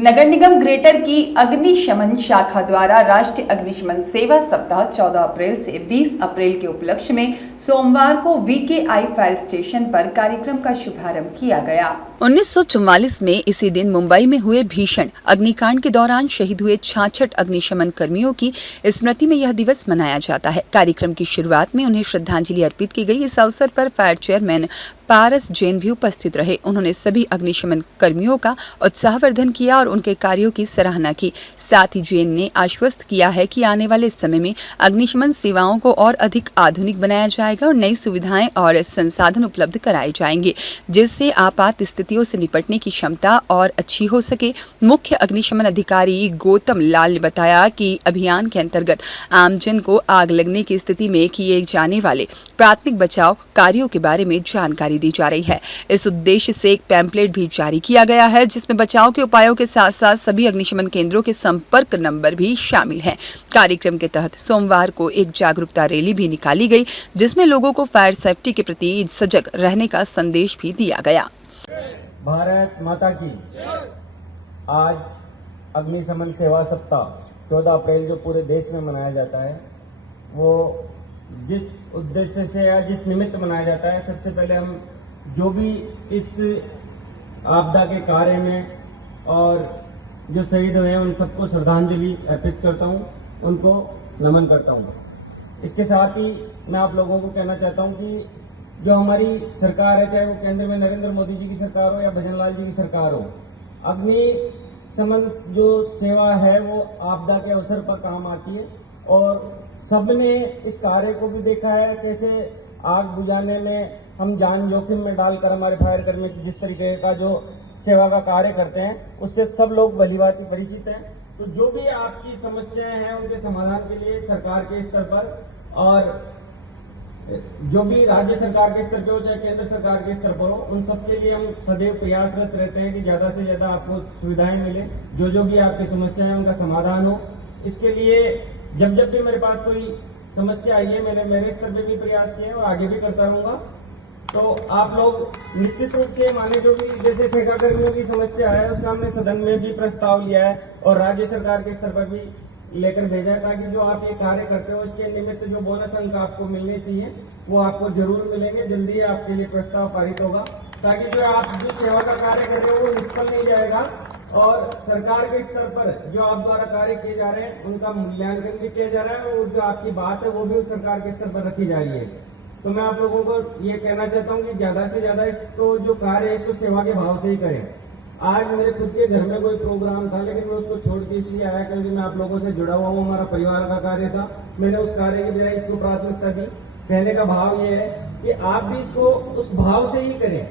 नगर निगम greater की अग्निशमन शाखा द्वारा राष्ट्रीय अग्निशमन सेवा सप्ताह 14 अप्रैल से 20 अप्रैल के उपलक्ष्य में सोमवार को वीकेआई फायर स्टेशन पर कार्यक्रम का शुभारंभ किया गया। 1944 में इसी दिन मुंबई में हुए भीषण अग्निकांड के दौरान शहीद हुए 66 अग्निशमन कर्मियों की स्मृति में यह दिवस मनाया जाता है। कार्यक्रम की शुरुआत में उन्हें श्रद्धांजलि अर्पित की गई। इस अवसर पर फायर चेयरमैन पारस जैन भी उपस्थित रहे। उन्होंने सभी अग्निशमन कर्मियों का उत्साहवर्धन किया और उनके कार्यों की सराहना की। साथ ही जैन ने आश्वस्त किया है कि आने वाले समय में अग्निशमन सेवाओं को और अधिक आधुनिक बनाया जाएगा और नई सुविधाएं और संसाधन उपलब्ध कराए जाएंगे, जिससे आपात स्थितियों से निपटने की क्षमता और अच्छी हो सके। मुख्य अग्निशमन अधिकारी गौतम लाल ने बताया कि अभियान के अंतर्गत आमजन को आग लगने की स्थिति में किए जाने वाले प्राथमिक बचाव कार्यों के बारे में जानकारी दी जा रही है। इस उद्देश्य से एक पैम्पलेट भी जारी किया गया है, जिसमें बचाव के उपायों के साथ साथ सभी अग्निशमन केंद्रों के संपर्क नंबर भी शामिल हैं। कार्यक्रम के तहत सोमवार को एक जागरूकता रैली भी निकाली गई, जिसमें लोगों को फायर सेफ्टी के प्रति सजग रहने का संदेश भी दिया गया। भारत माता की। आज अग्निशमन सेवा सप्ताह 14 अप्रैल जो पूरे देश में मनाया जाता है, वो जिस उद्देश्य से या जिस निमित्त मनाया जाता है, सबसे पहले हम जो भी इस आपदा के कार्य में और जो शहीद हुए हैं उन सबको श्रद्धांजलि अर्पित करता हूं, उनको नमन करता हूं। इसके साथ ही मैं आप लोगों को कहना चाहता हूं कि जो हमारी सरकार है, चाहे वो केंद्र में नरेंद्र मोदी जी की सरकार हो या भजन लाल जी की सरकार हो, अग्निशमन जो सेवा है वो आपदा के अवसर पर काम आती है और सबने इस कार्य को भी देखा है कैसे आग बुझाने में हम जान जोखिम में डालकर हमारे फायर कर्मी जिस तरीके का जो सेवा का कार्य करते हैं, उससे सब लोग भलीभांति परिचित हैं। तो जो भी आपकी समस्याएं हैं उनके समाधान के लिए सरकार के स्तर पर और जो भी राज्य सरकार के स्तर पर हो चाहे केंद्र सरकार के स्तर पर हो, उन सबके लिए हम सदैव प्रयासरत रहते हैं कि ज्यादा से ज्यादा आपको सुविधाएं मिले, जो भी आपकी समस्या है उनका समाधान हो। इसके लिए जब भी मेरे पास कोई समस्या आई है, मैंने मेरे स्तर पे भी प्रयास किए और आगे भी करता रहूंगा। तो आप लोग निश्चित रूप से माने जो भी जैसे ठेका कर्मियों की समस्या है, उसका हमने सदन में भी प्रस्ताव लिया है और राज्य सरकार के स्तर पर भी लेकर भेजा है, ताकि जो आप ये कार्य करते हो इसके निमित्त जो बोनस अंक आपको मिलने चाहिए वो आपको जरूर मिलेंगे। जल्दी आपके लिए प्रस्ताव पारित होगा, ताकि जो आप जो सेवा का कार्य कर रहे हो वो निष्फल नहीं जाएगा और सरकार के स्तर पर जो आप द्वारा कार्य किए जा रहे हैं उनका मूल्यांकन भी किया जा रहा है और जो आपकी बात है वो भी सरकार के स्तर पर रखी जा रही है। तो मैं आप लोगों को ये कहना चाहता हूँ कि ज्यादा से ज्यादा इसको जो कार्य है इसको सेवा के भाव से ही करें। आज मेरे खुद के घर में कोई प्रोग्राम था, लेकिन मैं उसको छोड़ के इसलिए आया क्योंकि मैं आप लोगों से जुड़ा हुआ हूँ, हमारा परिवार का कार्य था। मैंने उस कार्य की बजाय इसको प्राथमिकता दी। कहने का भाव ये है कि आप भी इसको उस भाव से ही करें।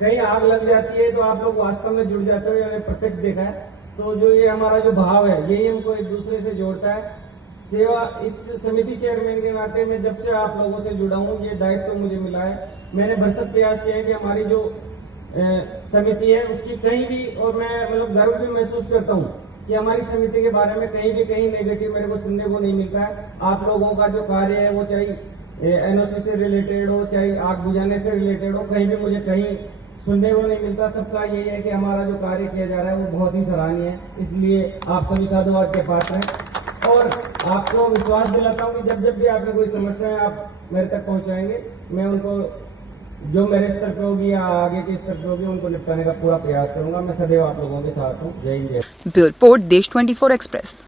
कहीं आग लग जाती है तो आप लोग वास्तव में जुड़ जाते हो, मैंने प्रत्यक्ष देखा है। तो जो ये हमारा जो भाव है यही हमको एक दूसरे से जोड़ता है। सेवा इस समिति चेयरमैन के नाते में जब से आप लोगों से जुड़ा हूँ, ये दायित्व मुझे मिला है। मैंने भरसक प्रयास किया है कि हमारी जो समिति है उसकी कहीं भी, और मैं मतलब गर्व भी महसूस करता हूँ कि हमारी समिति के बारे में कहीं नेगेटिव मेरे को सुनने को नहीं मिलता है। आप लोगों का जो कार्य है वो चाहे एनओसी से रिलेटेड हो, चाहे आग बुझाने से रिलेटेड हो, कहीं भी मुझे कहीं सुनने को नहीं मिलता। सबका यही है कि हमारा जो कार्य किया जा रहा है वो बहुत ही सराहनीय है। इसलिए आप सभी साधुवाद के पात्र हैं और आपको विश्वास दिलाता हूँ कि जब भी आपने कोई समस्या है आप मेरे तक पहुंचाएंगे। मैं उनको जो मेरे स्तर पर होगी या आगे के स्तर पर होगी उनको निपटाने का पूरा प्रयास करूंगा। मैं सदैव आप लोगों के साथ हूँ। जय हिंद। ब्यूरो रिपोर्ट देश 24 एक्सप्रेस।